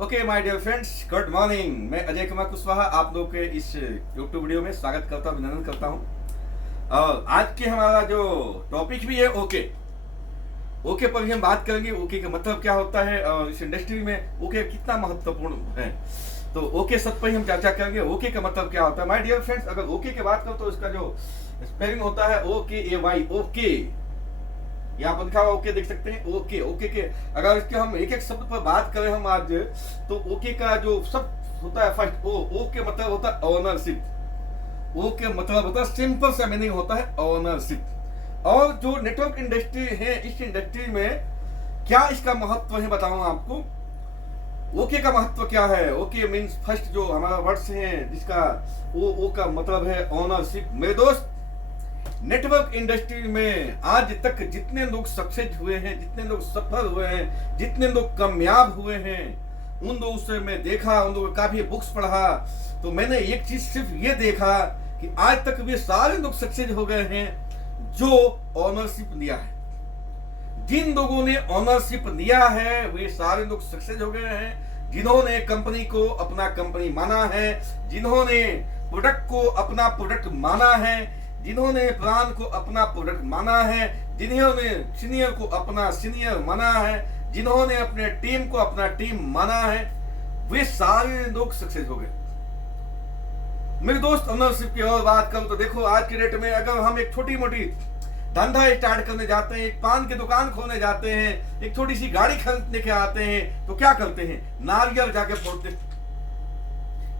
Okay my dear friends, good morning. मैं अजय कुमार कुशवाहा आप लोगों के इस यूट्यूब वीडियो में स्वागत करता हूँ, अभिनंदन करता हूँ। और आज के हमारा जो टॉपिक भी है ओके पर ही हम बात करेंगे। ओके का मतलब क्या होता है और इस इंडस्ट्री में ओके कितना महत्वपूर्ण है, तो ओके सब पर ही हम चर्चा करेंगे। ओके का मतलब क्या होता है माय डियर फ्रेंड्स। अगर ओके की बात करो तो इसका जो स्पेलिंग होता है OKAY, ओके। यहाँ पर लिखा हुआ ओके देख सकते हैं। ओके के अगर इसके हम एक एक शब्द पर बात करें हम आज, तो ओके का जो शब्द होता है फर्स्ट ओ के मतलब होता है ओनरशिप। ओ के मतलब होता है, सिंपल सा मीनिंग होता है ओनरशिप। और जो नेटवर्क इंडस्ट्री है, इस इंडस्ट्री में क्या इसका महत्व है बताऊं आपको। ओके का महत्व क्या है। ओके मीन्स फर्स्ट जो हमारा वर्ड्स है जिसका ओ का मतलब है ओनरशिप। मेरे दोस्त, नेटवर्क इंडस्ट्री में आज तक जितने लोग सक्सेस हुए हैं, जितने लोग सफल हुए हैं, जितने लोग कामयाब हुए हैं, उन लोगों से मैं देखा, उन लोगों काफी बुक्स पढ़ा, तो मैंने एक चीज सिर्फ ये देखा कि आज तक वे सारे लोग सक्सेस हो गए हैं जो ओनरशिप लिया है। जिन लोगों ने ओनरशिप लिया है वे सारे लोग सक्सेस हो गए हैं। जिन्होंने कंपनी को अपना कंपनी माना है, जिन्होंने प्रोडक्ट को अपना प्रोडक्ट माना है, जिन्होंने प्लान को अपना प्रोडक्ट माना है, जिन्होंने सीनियर को अपना सीनियर माना है, जिन्होंने अपने टीम को अपना टीम माना है, वे सारे लोग सक्सेस हो गए। मेरे दोस्त, ओनरशिप की और बात करूं तो देखो, आज के डेट में अगर हम एक छोटी मोटी धंधा स्टार्ट करने जाते हैं, एक पान की दुकान खोलने जाते हैं, एक छोटी सी गाड़ी खरीदने के आते हैं, तो क्या करते हैं? नारियल जाके फोड़ते,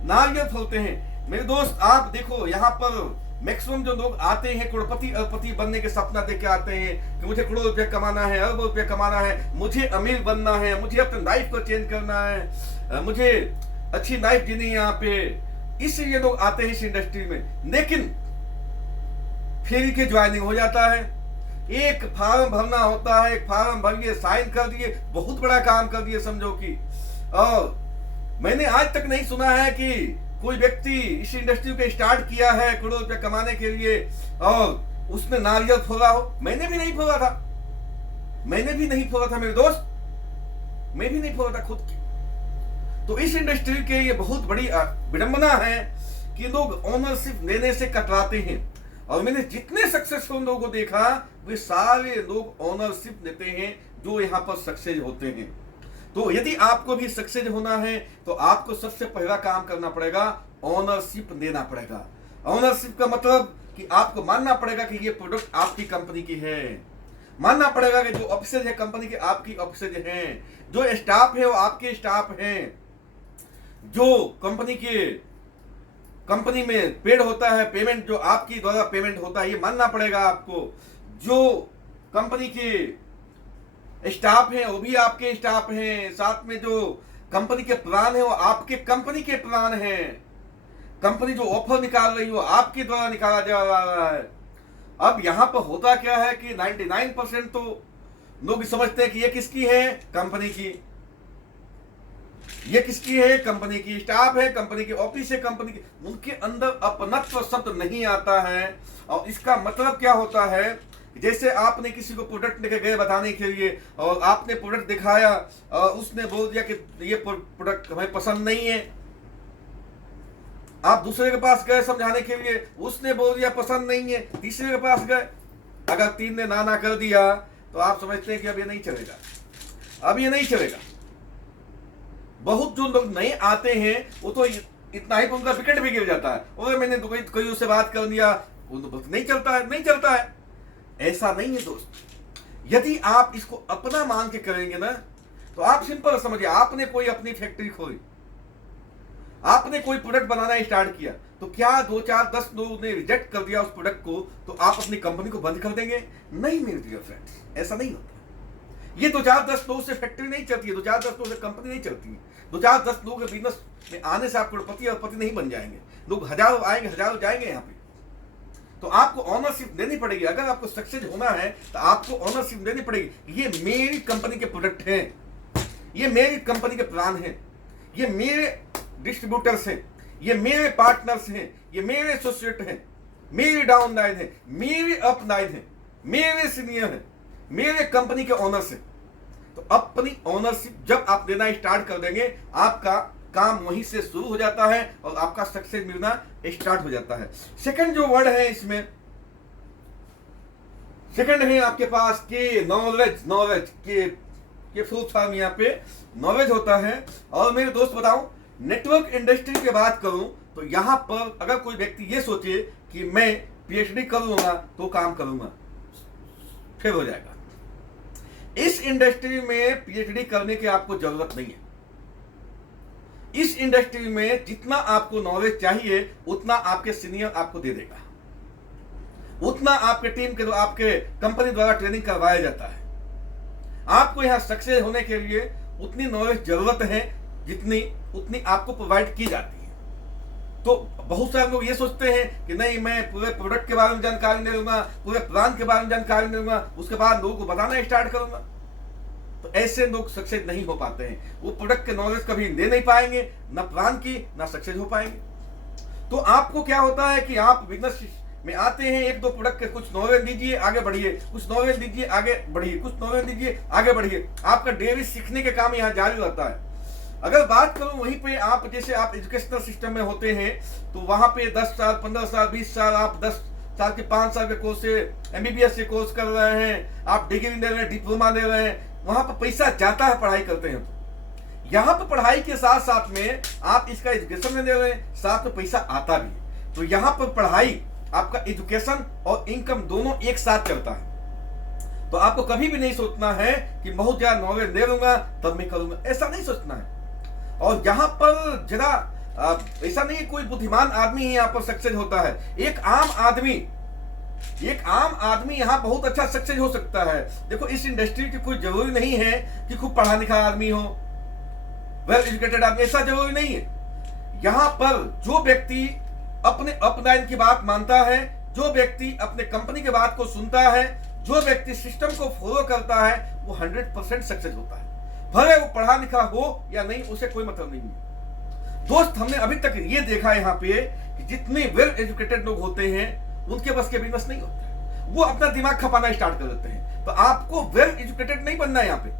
नारियल फोड़ते हैं। मेरे दोस्त, आप देखो यहाँ पर मैक्सिमम जो लोग आते हैं करोड़पति अरबपति बनने के सपना देके आते हैं कि मुझे करोड़ रुपया कमाना है, अरबों रुपया कमाना है, मुझे अमीर बनना है, मुझे अपने लाइफ को चेंज करना है, मुझे अच्छी लाइफ जीनी है यहाँ पे। इसलिए लोग आते हैं इस इंडस्ट्री में। लेकिन फिर के ज्वाइनिंग हो जाता है, एक फॉर्म भरना होता है, एक फॉर्म भरिए, साइन कर दिए, बहुत बड़ा काम कर दिए समझो कि। और मैंने आज तक नहीं सुना है कि कोई व्यक्ति इस इंडस्ट्री को स्टार्ट किया है करोड़ रुपए कमाने के लिए और उसने नारियल फोड़ा हो। मैंने भी नहीं फोड़ा था, मैंने भी नहीं फोड़ा था मेरे दोस्त, मैं भी नहीं फोड़ा था खुद की। तो इस इंडस्ट्री के ये बहुत बड़ी विडंबना है कि लोग ओनरशिप लेने से कतराते हैं। और मैंने जितने सक्सेसफुल लोगों को देखा वे सारे लोग ओनरशिप लेते हैं जो यहाँ पर सक्सेस होते हैं। तो यदि आपको भी सक्सेस होना है तो आपको सबसे पहला काम करना पड़ेगा, ओनरशिप लेना पड़ेगा। ओनरशिप का मतलब कि आपको मानना पड़ेगा कि ये प्रोडक्ट आपकी कंपनी की है, मानना पड़ेगा कि जो ऑफिसर है कंपनी के आपकी ऑफिसर हैं, जो स्टाफ है वो आपके स्टाफ हैं, जो कंपनी में पेड होता है, पेमेंट जो आपकी द्वारा पेमेंट होता है, ये मानना पड़ेगा आपको। जो कंपनी के स्टाफ हैं वो भी आपके स्टाफ हैं, साथ में जो कंपनी के प्लान है वो आपके कंपनी के प्लान हैं। कंपनी जो ऑफर निकाल रही है वो आपके द्वारा निकाला जा रहा है। अब यहां पर होता क्या है कि 99% तो लोग समझते हैं कि ये किसकी है? कंपनी की। ये किसकी है? कंपनी की। स्टाफ है कंपनी की, ऑफिस है कंपनी की। उनके अंदर अपनत्व शब्द नहीं आता है। और इसका मतलब क्या होता है, जैसे आपने किसी को प्रोडक्ट लेके गए बताने के लिए और आपने प्रोडक्ट दिखाया और उसने बोल दिया कि ये प्रोडक्ट हमें पसंद नहीं है। आप दूसरे के पास गए समझाने के लिए, उसने बोल दिया पसंद नहीं है। तीसरे के पास गए, अगर तीन ने ना कर दिया तो आप समझते हैं कि अब ये नहीं चलेगा, अब ये नहीं चलेगा। बहुत जो लोग नए आते हैं वो तो इतना ही उनका विकेट भी गिर जाता है, और मैंने कोई उससे बात कर दिया, नहीं चलता है, नहीं चलता है। ऐसा नहीं है दोस्त। यदि आप इसको अपना मान के करेंगे ना, तो आप सिंपल समझिए, आपने कोई अपनी फैक्ट्री खोली, आपने कोई प्रोडक्ट बनाना स्टार्ट किया, तो क्या 2 4 10 लोगों ने रिजेक्ट कर दिया उस प्रोडक्ट को तो आप अपनी कंपनी को बंद कर देंगे? नहीं मेरे डियर फ्रेंड्स, ऐसा नहीं होता। ये 2 4 10 लोगों से फैक्ट्री नहीं चलती है, 2 4 10 लोगों से कंपनी नहीं चलती है। 2 4 10 लोगों के बिजनेस में आने से आप करोड़पति और पति नहीं बन जाएंगे। लोग हजारों आएंगे, हजारों जाएंगे यहाँ पे। तो आपको ऑनरशिप देनी पड़ेगी। अगर आपको सक्सेस होना है तो आपको ऑनरशिप देनी पड़ेगी। ये मेरी कंपनी के प्रोडक्ट हैं, ये मेरी कंपनी के प्लान हैं, ये मेरे डिस्ट्रीब्यूटर्स हैं, ये मेरे पार्टनर्स हैं, ये मेरे एसोसिएट हैं, मेरी डाउन लाइन है, मेरी अप लाइन है, मेरे सीनियर हैं, मेरे कंपनी के ओनर्स हैं। तो तो अपनी ओनरशिप जब आप देना स्टार्ट कर देंगे, आपका काम वहीं से शुरू हो जाता है और आपका सक्सेस मिलना स्टार्ट हो जाता है। सेकंड जो वर्ड है इसमें, सेकंड है आपके पास के नॉलेज। नॉलेज के फुल फॉर्म यहाँ पे नॉलेज होता है। और मेरे दोस्त बताऊं, नेटवर्क इंडस्ट्री की बात करूं तो यहां पर अगर कोई व्यक्ति ये सोचे कि मैं पीएचडी कर लूंगा तो काम करूंगा, फिर हो जाएगा। इस इंडस्ट्री में पीएचडी करने की आपको जरूरत नहीं है। इस इंडस्ट्री में जितना आपको नॉलेज चाहिए उतना आपके सीनियर आपको दे देगा, उतना आपके टीम के आपके कंपनी द्वारा ट्रेनिंग करवाया जाता है। आपको यहां सक्सेस होने के लिए उतनी नॉलेज जरूरत है जितनी उतनी आपको प्रोवाइड की जाती है। तो बहुत सारे लोग ये सोचते हैं कि नहीं, मैं पूरे प्रोडक्ट के बारे में जानकारी दे दूंगा, पूरे प्लान के बारे में जानकारी दे दूंगा, उसके बाद लोगों को बताना स्टार्ट करूंगा। तो ऐसे लोग सक्सेस नहीं हो पाते हैं। वो प्रोडक्ट के नॉलेज कभी दे नहीं पाएंगे, ना प्लान की, ना सक्सेस हो पाएंगे। तो आपको क्या होता है कि आप बिजनेस में आते हैं, एक दो प्रोडक्ट के कुछ नॉलेज दीजिए, आगे बढ़िए, कुछ नॉलेज दीजिए, आगे बढ़िए, कुछ नॉलेज दीजिए, आगे बढ़िए। आपका डेली सीखने के काम यहाँ जारी रहता है। अगर बात करूं वहीं पे आप जैसे आप एजुकेशनल सिस्टम में होते हैं तो वहां पे 10 साल, 15 साल, 20 साल, आप 10 साल के 5 साल के कोर्स से एमबीबीएस के कोर्स कर रहे हैं, आप डिग्री दे रहे हैं, डिप्लोमा दे रहे हैं, वहां पर पैसा जाता है पढ़ाई करते हैं। तो यहाँ पर पढ़ाई के साथ साथ में आप इसका एजुकेशन में दे रहे हैं, साथ में पैसा आता भी है। तो यहाँ पर पढ़ाई, आपका एजुकेशन और इनकम दोनों एक साथ चलता है। तो आपको कभी भी नहीं सोचना है कि बहुत ज्यादा नॉलेज ले लूंगा तब मैं करूंगा, ऐसा नहीं सोचना है। और यहाँ पर जरा ऐसा नहीं, कोई बुद्धिमान आदमी ही यहाँ पर सक्सेस होता है। एक आम आदमी यहाँ बहुत अच्छा सक्सेस हो सकता है। देखो, इस इंडस्ट्री की कोई जरूरी नहीं है कि खूब पढ़ा लिखा आदमी हो, वेल एजुकेटेड आदमी, ऐसा जरूरी नहीं है। यहाँ पर जो व्यक्ति अपने अपलाइन की बात मानता है, जो व्यक्ति अपने कंपनी की बात को सुनता है, जो व्यक्ति सिस्टम को फॉलो करता है, वो 100% सक्सेस होता है। भले वो पढ़ा लिखा हो या नहीं, उसे कोई मतलब नहीं है। दोस्त, हमने अभी तक ये देखा यहाँ पे कि जितने वेल एजुकेटेड लोग होते हैं उनके बस के बिजनेस नहीं होता है। वो अपना दिमाग खपाना स्टार्ट कर देते हैं। तो आपको वेल एजुकेटेड नहीं बनना है यहाँ पे।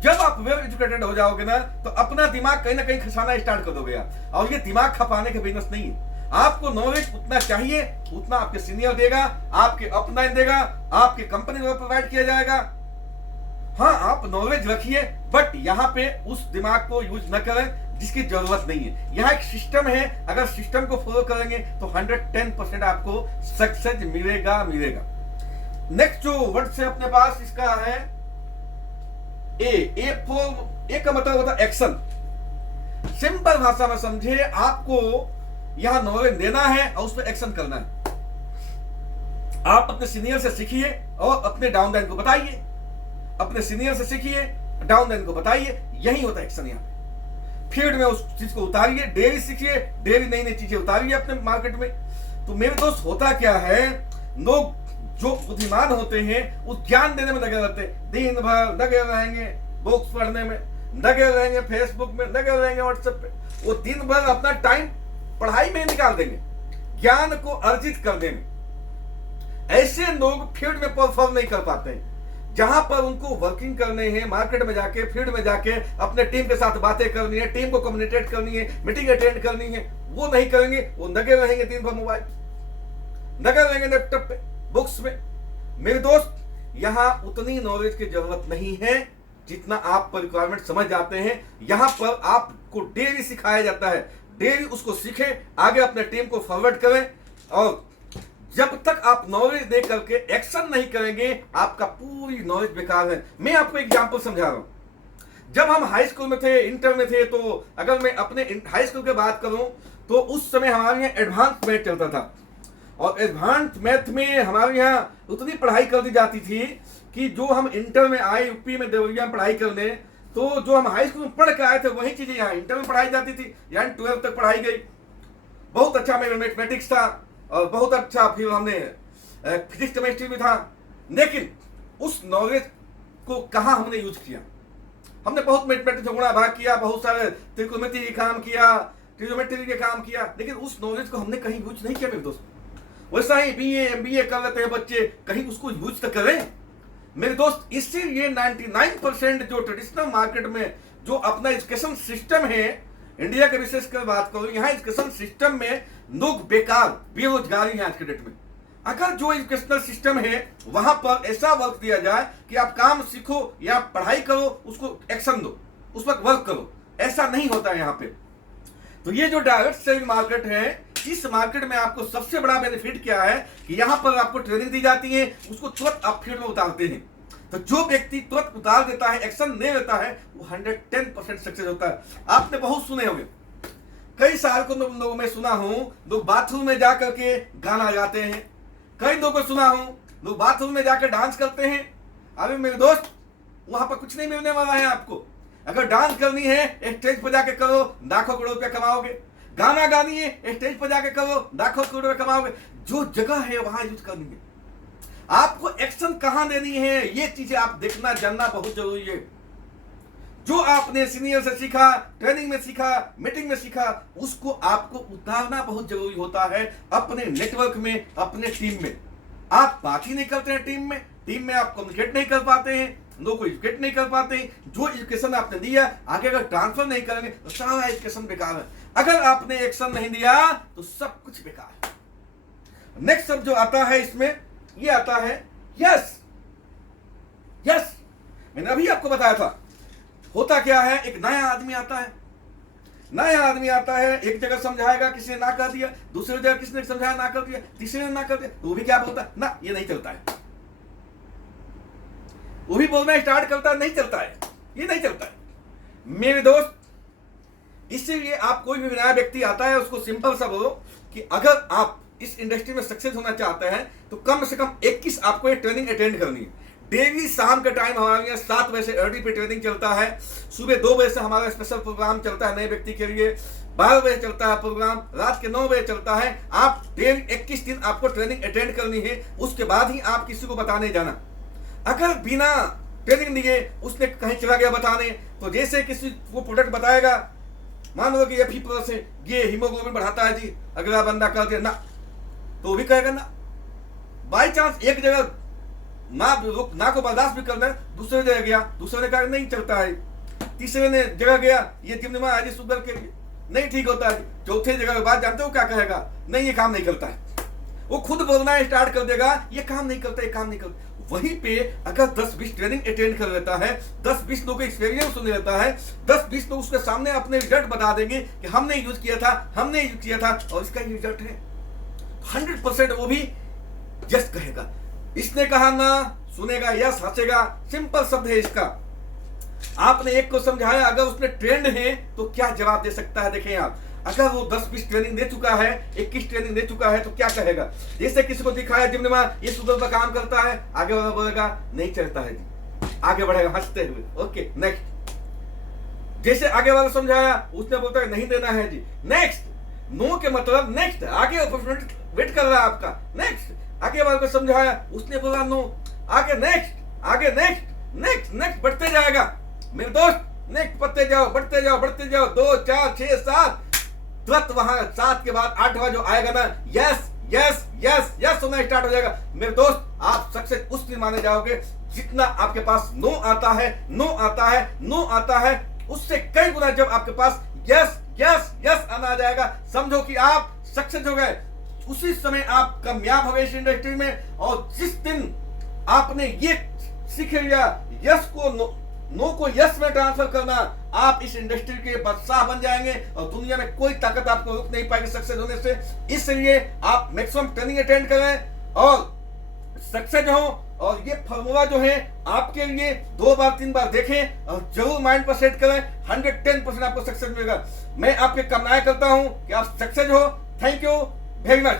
जब आप वेल एजुकेटेड हो जाओगे ना तो अपना दिमाग कहीं ना कहीं खसाना स्टार्ट कर दोगे आप। और ये दिमाग खपाने का बिजनेस नहीं है। आपको नॉलेज उतना चाहिए उतना आपके सीनियर देगा, आपके अपलाइन देगा, आपके कंपनी द्वारा प्रोवाइड किया जाएगा। हाँ, आप नॉलेज रखिए, बट यहाँ पे उस दिमाग को यूज न करें जिसकी जरूरत नहीं है। यहाँ एक सिस्टम है, अगर सिस्टम को फॉलो करेंगे तो 110% आपको सक्सेस मिलेगा। नेक्स्ट जो वर्ड से अपने पास इसका है ए का मतलब होता है एक्शन। सिंपल भाषा में समझे, आपको यहां नॉलेज देना है और उस पर एक्शन करना है। आप अपने सीनियर से सीखिए और अपने डाउनलाइन को बताइए, अपने सीनियर से सीखिए, डाउनलाइन को बताइए। यही होता है एक्शन। यहाँ पे फील्ड में उस चीज को उतारिए, डेली सीखिए, डेली नई नई चीजें उतारिए अपने मार्केट में। तो मेरे दोस्त, होता क्या है, लोग जो बुद्धिमान होते हैं उस ज्ञान देने में लगे रहते हैं। दिन भर लगे रहेंगे बुक्स पढ़ने में, लगे रहेंगे फेसबुक में, लगे रहेंगे व्हाट्सएप पे। वो दिन भर अपना टाइम पढ़ाई में निकाल देंगे, ज्ञान को अर्जित करने में। ऐसे लोग फील्ड में परफॉर्म नहीं कर पाते हैं। जहां पर उनको वर्किंग करने हैं, मार्केट में जाके, फील्ड में जाके अपने टीम के साथ बातें करनी है, टीम को कम्युनिकेट करनी है, मीटिंग अटेंड करनी है, वो नहीं करेंगे। वो लगे रहेंगे दिन भर मोबाइल, लगे रहेंगे लैपटॉप पे, बुक्स में। मेरे दोस्त, यहां उतनी नॉलेज की जरूरत नहीं है जितना आप पर रिक्वायरमेंट समझ जाते हैं। यहां पर आपको डेली सिखाया जाता है, डेली उसको सीखें, आगे अपने टीम को फॉरवर्ड करें। और जब तक आप नॉलेज दे करके एक्शन नहीं करेंगे, आपका पूरी नॉलेज बेकार है। मैं आपको एग्जांपल समझा रहा हूं। जब हम हाई स्कूल में थे, इंटर में थे, तो अगर मैं अपने हाई स्कूल की बात करूं तो उस समय हमारे यहाँ एडवांस मैथ चलता था। और एडवांस मैथ में हमारे यहाँ उतनी पढ़ाई कर दी जाती थी कि जो हम इंटर में आए, यूपी में देवरिया में पढ़ाई करने, तो जो हम हाई स्कूल में पढ़ के आए थे वही चीजें यहाँ इंटर में पढ़ाई जाती थी, यानी 12th तक पढ़ाई गई। बहुत अच्छा मेरा मैथमेटिक्स था और बहुत अच्छा फिर हमने फिजिक्स केमिस्ट्री भी था। लेकिन उस नॉलेज को कहाँ हमने यूज किया? हमने बहुत मैथमेटिक्स गुणा भाग किया, बहुत सारे त्रिकोणमिति के काम किया, ट्रिग्नोमेट्री के काम किया, लेकिन उस नॉलेज को हमने कहीं यूज नहीं किया मेरे दोस्त। वैसा ही बीए एमबीए कर लेते हैं बच्चे, कहीं उसको यूज तो करें। मेरे दोस्त इसीलिए 99% जो ट्रेडिशनल मार्केट में जो अपना एजुकेशन सिस्टम है, इंडिया के विशेषकर बात करूं, यहाँ एजुकेशन सिस्टम में लोग बेकार बेरोजगारी है आज के डेट में। अगर जो एजुकेशनल सिस्टम है वहां पर ऐसा वर्क दिया जाए कि आप काम सीखो या पढ़ाई करो, उसको एक्शन दो, उस पर वर्क करो, ऐसा नहीं होता है यहाँ पे। तो ये जो डायरेक्ट सेलिंग मार्केट है, इस मार्केट में आपको सबसे बड़ा बेनिफिट क्या है कि यहाँ पर आपको ट्रेनिंग दी जाती है, उसको तुरंत आप फील्ड में उतारते हैं। तो जो व्यक्ति तुरंत उतार देता है, एक्शन ले लेता है, वो 110% सक्सेस होता है। आपने बहुत सुने होंगे, कई साल को लोगों में सुना हूं, लोग बाथरूम में जाकर के गाना गाते हैं। कई लोगों को सुना हूं, लोग बाथरूम में जाकर डांस करते हैं। अरे मेरे दोस्त, वहां पर कुछ नहीं मिलने वाला है आपको। अगर डांस करनी है स्टेज पर जाके करो, लाखों करोड़ रुपया कमाओगे। गाना गानी है स्टेज पर जाके करो, लाखों करोड़ रुपया कमाओगे। जो जगह है वहां यूज करनी है। आपको एक्शन कहां देनी है, ये चीजें आप देखना जानना बहुत जरूरी है। जो आपने सीनियर से सीखा, ट्रेनिंग में सीखा, मीटिंग में सीखा, उसको आपको उतारना बहुत जरूरी होता है अपने नेटवर्क में, अपने टीम में। आप बात ही नहीं करते हैं टीम में आप कम्युनिकेट नहीं कर पाते हैं, लोगों को एजुकेट नहीं कर पाते हैं। जो एजुकेशन आपने दिया आगे अगर ट्रांसफर नहीं करेंगे तो सारा एजुकेशन बेकार है। अगर आपने एक्शन नहीं दिया तो सब कुछ बेकार है। नेक्स्ट सब जो आता है इसमें, ये आता है यस। मैंने अभी आपको बताया था, होता क्या है, एक नया आदमी आता है, एक जगह समझाएगा, किसी ने ना कर दिया, दूसरी जगह किसी ने समझाया ना कर दिया, तीसरे ने ना कर दिया, तो वो भी क्या बोलता है, ना ये नहीं चलता है। वो भी बोलना स्टार्ट करता है, नहीं चलता है, ये नहीं चलता है। मेरे दोस्त, इसीलिए आप कोई भी नया व्यक्ति आता है उसको सिंपल सा बोलो कि अगर आप इस इंडस्ट्री में सक्सेस होना चाहते हैं तो कम से कम 21 आपको ये ट्रेनिंग अटेंड करनी है। डेली शाम का टाइम हमारे यहाँ 7 बजे से अर्ली पे ट्रेनिंग चलता है। सुबह 2 बजे से हमारा स्पेशल प्रोग्राम चलता है नए व्यक्ति के लिए। 12 बजे चलता है प्रोग्राम, रात के 9 बजे चलता है। आप डेली 21 दिन आपको ट्रेनिंग अटेंड करनी है, उसके बाद ही आप किसी को बताने जाना। अगर बिना ट्रेनिंग दिए उसने कहीं चला गया बताने, तो जैसे किसी वो प्रोडक्ट बताएगा, मान लो कि Fe+ है, ये हीमोग्लोबिन बढ़ाता है जी, अगला बंदा कर दिया ना, तो वो भी कहेगा ना। बाई चांस एक जगह ना को बर्दाश्त भी करना है, दूसरे जगह गया, दूसरे ने कहा नहीं चलता है, तीसरे ने जगह गया, ये जिम्मेदार है जी शुगर के लिए, नहीं ठीक होता है, चौथे जगह के बाद जानते हो क्या कहेगा, नहीं ये काम नहीं करता है। वो खुद बोलना स्टार्ट कर देगा, ये काम नहीं करता, ये काम नहीं करता। वहीं पे अगर 10-20 ट्रेनिंग अटेंड कर लेता है, 10-20 लोगों का एक्सपीरियंस सुन लेता है, 10-20 लोग उसके सामने अपने रिजल्ट बता देंगे कि हमने यूज किया था और इसका रिजल्ट है, 100% वो भी यस कहेगा। इसने कहा ना, सुनेगा यस, हंसेगा। सिंपल शब्द है इसका। आपने एक को समझाया, अगर उसने ट्रेंड है तो क्या जवाब दे सकता है। देखें आप, अगर वो 10-20 ट्रेनिंग दे चुका है, 21 ट्रेनिंग दे चुका है, तो क्या कहेगा। जैसे किसी को दिखाया जिम्मेदार ये शुगर का काम करता है, आगे वाला बोलेगा नहीं चलता है जी, आगे बढ़ेगा हंसते हुए, ओके नेक्स्ट। जैसे आगे वाला समझाया, उसने बोलता है नहीं देना है जी, नेक्स्ट। नो के मतलब नेक्स्ट, आगे वेट कर रहा है आपका, नेक्स्ट। आगे वाले को समझाया, उसने बोला नो, आगे नेक्स्ट, आगे नेक्स्ट, नेक्स्ट नेक्स्ट, बढ़ते जाएगा मेरे दोस्त। नेक्स्ट बढ़ते जाओ, बढ़ते जाओ, बढ़ते जाओ, 2 4 6 7, तुरंत वहां 7 के बाद 8वां जो आएगा ना, यस यस यस यस होना स्टार्ट हो जाएगा। मेरे दोस्त, आप सक्सेस उस दिन माने जाओगे जितना आपके पास नो आता है, नो आता है, नो आता है, उससे कई गुना जब आपके पास यस यस यस आना आ जाएगा, समझो कि आप सक्सेस हो गए। उसी समय आप कामयाब हो गए इस इंडस्ट्री में। और जिस दिन आपने ये सीख लिया यस को नो को यस में ट्रांसफर करना, आप इस इंडस्ट्री के बादशाह बन जाएंगे और दुनिया में कोई ताकत आपको रोक नहीं पाएगी सक्सेस होने से। इसलिए आप मैक्सिमम ट्रेनिंग अटेंड करें और सक्सेस हो। और ये फॉर्मूला जो है आपके लिए 2 बार 3 बार देखें और जरूर माइंड पर सेट करें, 110% आपको सक्सेस मिलेगा। मैं आपके कामनाएं करता हूं कि आप सक्सेस हो। Thank you very much.